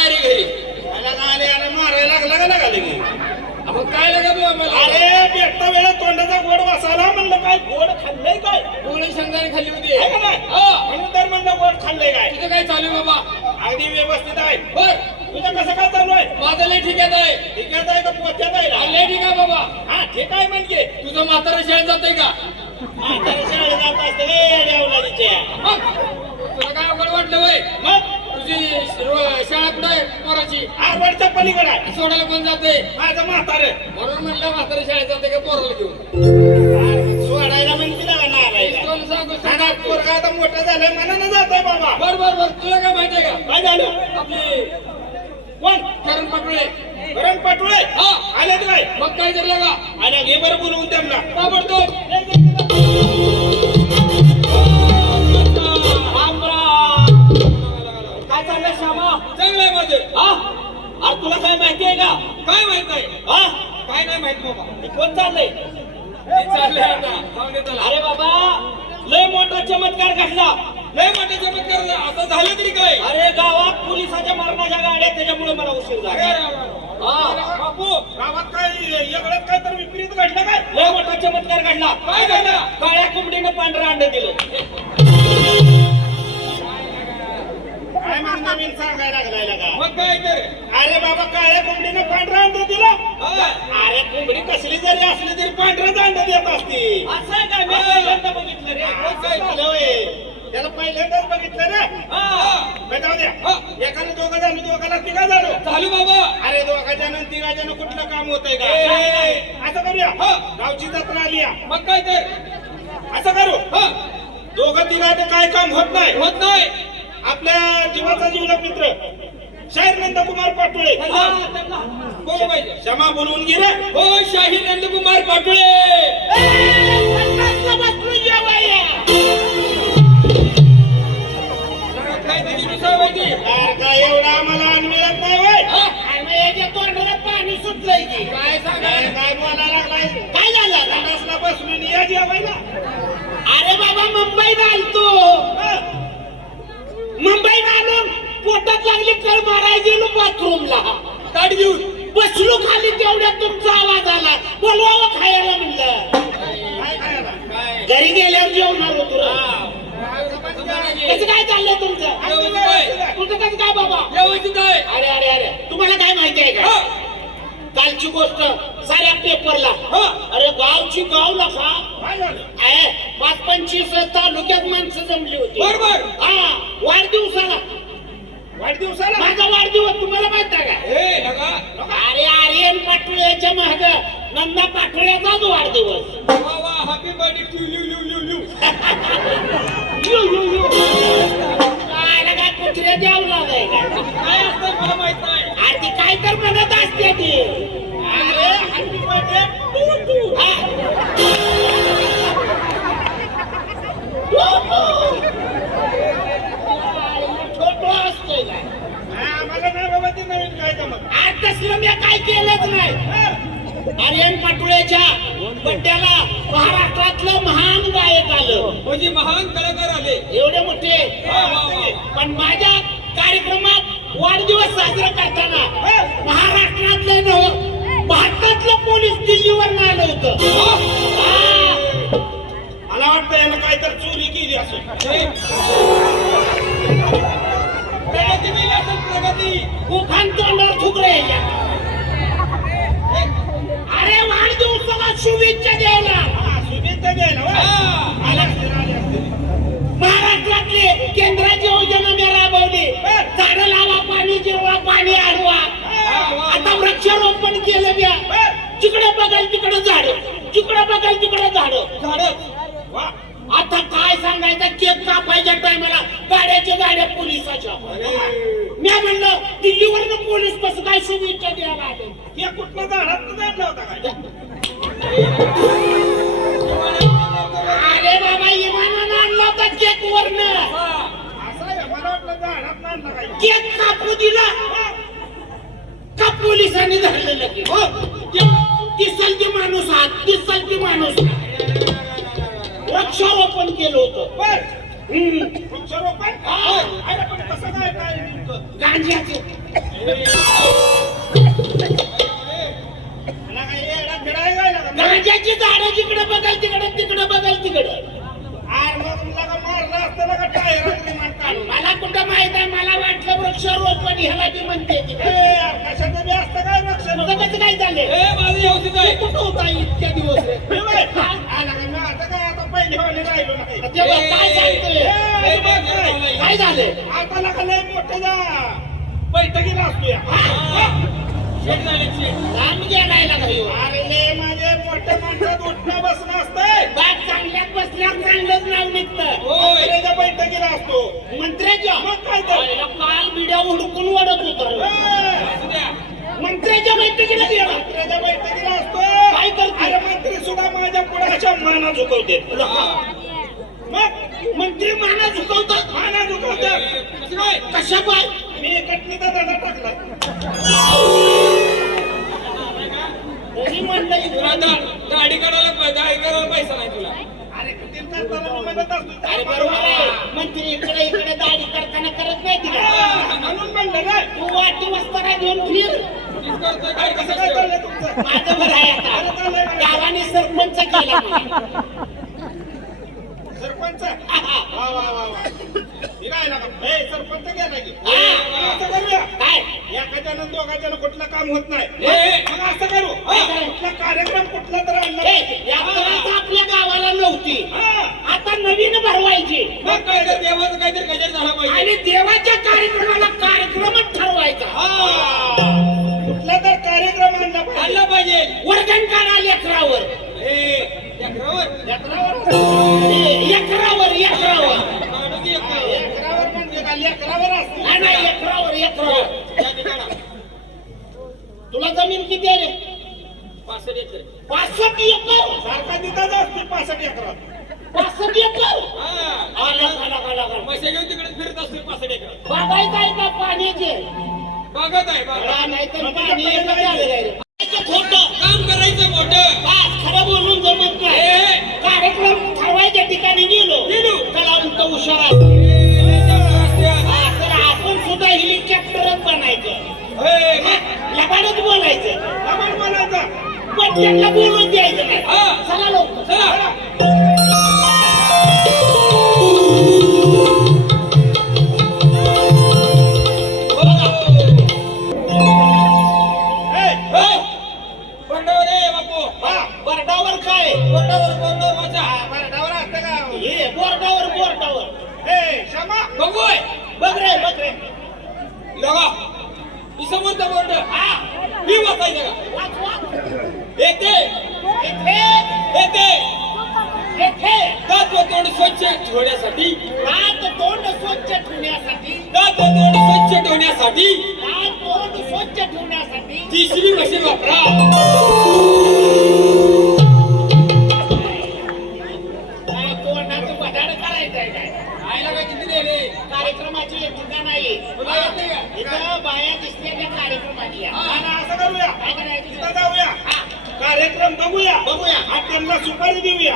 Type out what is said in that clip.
काय रे घरी आले आले मारायला लागला का लागला की काय लागा तू आम्हाला? अरे बेटा वेळा तोंडाचा गोड वासाला म्हणलं काय? गोड खाल्लंय काय? गोळी शेंगदाणे खाल्ली होती. आहे का नाही? हा. म्हणून तर म्हणलं गोड खाल्लंय काय? तुझं काय चालू आहे बाबा? अगदी व्यवस्थित आहे. बर. तुझं कसं काय चालू आहे? माझं लय ठीक आहे. ठिकाण आहे का पोत्यात आहे? लय ठीक आहे बाबा. हा ठीक आहे म्हणजे. तुझं म्हातारा शाळेत जातंय का? म्हातारा शाळेत जात असते रे तुला काय अवघड वाटलं वय मग? शाळा कुठे आहे पोराची. आरवडच्या पलीकडे आहे. सोडायला कोण जाते माझं म्हातारं म्हणून म्हणलं म्हातारा शाळेत जाते का पोराला घेऊन? सोडायला तुला सांगू आणि पोरगा आता मोठं झालंय मनानं जातोय बाबा. बर बर बर. तुला काय माहितीये का? काय झालं? आपली कोण? करण पटोळे. करण पाटोळे? हा. आलेत काय? मग काय धरलं का आणि घे बरं बोलवून त्यांना. ताबडतोब. चाललंय श्यामा चांगलं आहे माझं हा अरे तुला काय माहिती आहे का? काय माहीत नाही? हा? काय नाही माहीत बाबा. कोण चाललंय? चाललंय आता. जाऊन दे त्याला. अरे बाबा लय मोठा चमत्कार घडला. लय मोठे चमत्कार झाले. आता झालं तरी काय? अरे गावात पोलिसाच्या मरणाच्या गाड्या त्याच्यामुळे मला उशीर अरे, झाला. अरे, अरे. हा. बापू गावात काय वेगळंच काय तर विपरीत घडलं काय? लय मोठा चमत्कार घडला. काय घडलं? काळ्या कोंबडीनं पांढरं अंड दिलं. काय मग नवीन सांगायला लागलाय का मग काय तर. अरे बाबा काळ्या कोंबडीनं पांढरं अंड दिलं. अरे कोंबडी कसली जरी असली तरी पांढरंच अंड देत असते. असं आहे काय मी पहिल्यांदा बघितलं रे. काय झालं होय? त्याला पहिल्यांदाच बघितलं रे. हा. बरं जाऊ द्या. हा. दोघं झालं दोघाला तिघा झालो. चालू बाबा. अरे दोघाच्यानं तिघाच्यानं कुठलं काम होतंय का? ए. असं करूया. हा. गावची जत्रा आली या. मग काय तर. असं करू. हा. दोघं तिघाचं काय काम होत नाही. होत नाही. आपल्या जीवाचा जीवलग मित्र. शाहीर नंदकुमार पाटोळे. हा. क्षमा बोलवून रे. हो शाही नंदकुमार पाटोळे. बाथरूमला ताट घेऊन बसलो खाली तेवढ्यात तुमचा आवाज आला. बोलवावं खायला म्हणलं. घरी गेल्यावर जेवणार होतो. कसं काय चाललंय तुमचं. तुझं कसं काय बाबा? अरे अरे अरे तुम्हाला काय माहिती आहे. का? कालची गोष्ट साऱ्या पेपरला. अरे गावची झालं? आहे, पाच पंचवीस तालुक्यात माणसं जमली होती. बरोबर. हा वाढदिवसाला. वाढदिवसाला माझा वाढदिवस तुम्हाला माहीत आहे का हे लगा अरे आर्यन पाटोळ्याच्या महाग नंदा पाटोळ्याचाच वाढदिवस. वा वा happy birthday to you you you you you, you, you. काय काय कुत्र्या द्यावं लागाय का काय असतं मला माहीत नाही. काय तर म्हणत असते ती. अरे हॅपी बर्थडे टू टू हा. छोटं असतंय काय? आम्हाला नाही बाबा ती नवीन काय जमत आज तसलं मी काय केलंच नाही. आर्यन पाटोळ्याच्या बड्ड्याला महाराष्ट्रातलं महान गायक आलं. म्हणजे महान कलाकार आले. एवढे मोठे. पण माझ्या कार्यक्रमात वाढदिवस साजरा करताना महाराष्ट्रातलं तिकडे झाड. जिकडे बघाल तिकडे झाड. झाडच वा. आता काय सांगायचं? केक कापायच्या टायमाला? गाड्याच्या गाड्या पोलिसाच्या. मी म्हणलं दिल्लीवरनं पोलीस कसं काय शुभेच्छा द्यायला आले? हे कुठलं झाडात जायला होता काय? अरे बाबा इमानानं आणला होता केक वरनं केक कापू दिला. का पोलिसांनी धरलेलं की हो. दिसल की माणूस हात दिसल की माणूस. वृक्षारोपण केलं होतं बर. वृक्षारोपण हा. अरे पण कसं काय काय नेमकं मला येडा? गांजाची झाडं जिकडे बघाल तिकडे तिकडे बघाल तिकडे आर मग लगा मारलं असतं लगा विमान काढून. मला कुठं माहीत आहे मला वाटलं वृक्षारोपण ह्याला ती म्हणते ती. ए, यार, कशाचं बी असतं काय रक्षण तुझं कसं काय झालं व्यवस्थित आहे कुठं होता इतक्या दिवस रे? बाय, आला का मी आता काय आता पहिले राहिलो नाही. तेव्हा काय सांगतोय? ए, बघ काय. काय झालं? आता लगा लय मोठं जा. बैठकीला शेट झाले शेट लांब. अरे लय माझे मोठ्या माणसात उठणं बसणं असतंय. बाग चांगल्यात बसल्यावर चांगलंच नाव निघतं. होय. मंत्र्याच्या बैठकीला असतो. मंत्र्याच्या? मग काय तर? अरे, काल बिड्या हुडकून वडत होत ए, असू द्या. मंत्र्याच्या बैठकीला गेला. मंत्र्याच्या बैठकीला असतो. काय करते? अरे मंत्री सुद्धा माझ्या पुढे अशा माना झुकवते. मग मंत्री माना झुकवतात. माना झुकवतात. काय कशा पाय? मी कटणीचा दादा टाकला तरी म्हणलं तुला दाढी करायला पै- दाढी करायला पैसा नाही तुला. अरे किती करताना मी म्हणत असतो. अरे बरोबर आहे. मंत्री इकडे इकडे दाढी करताना करत नाही तिला. म्हणून म्हणलं ना. तू वाटी वस्ताना घेऊन फिर. गावाने सरपंच केला. सरपंच? वा वा वा वा. की. कुठलं काम होत नाही. ए, ए. मग असं करू. काय करू? कुठला कार्यक्रम कुठला तर आणला आपल्या गावाला नव्हती. आता नवीन भरवायची. मग काय देवाचं काहीतरी गजर झाला पाहिजे. आणि देवाच्या कार्यक्रमाला कार्यक्रमच ठरवायचा. पाहिजे. वर्गण काढा लेकरावर. ए लेकरावर? लेकरावर. तुला जमीन किती आहे रे? पासष्ट एकर. पासष्ट एकर? सारखा तिथंच असते पासष्ट एकरात. पासष्ट एकर? हा. आला, आला, आला, आला. पैसे घेऊन तिकडे फिरत असते पासष्ट एकर बागायत आहे का पाण्याचे? बघत आहे बघा नाही तर पाणी एकच काम करायचं मोठं क्षमा बघू रे बघ रे. लगा. ही समोरचा बोर्ड हा. मी वाचायचं का येते. येते. येथे दात व तोंड स्वच्छ ठेवण्यासाठी. हात तोंड स्वच्छ ठेवण्यासाठी. दात व तोंड स्वच्छ ठेवण्यासाठी. हात तोंड स्वच्छ ठेवण्यासाठी. तिसरी मशीन वापरा. कार्यक्रमाची ठिकाण आहे इथं बाया दिसल्या त्या कार्यक्रमाची असं करूया काय करायचं? जाऊया. हा, कार्यक्रम बघूया. बघूया. आणि त्यांना सुपारी देऊया.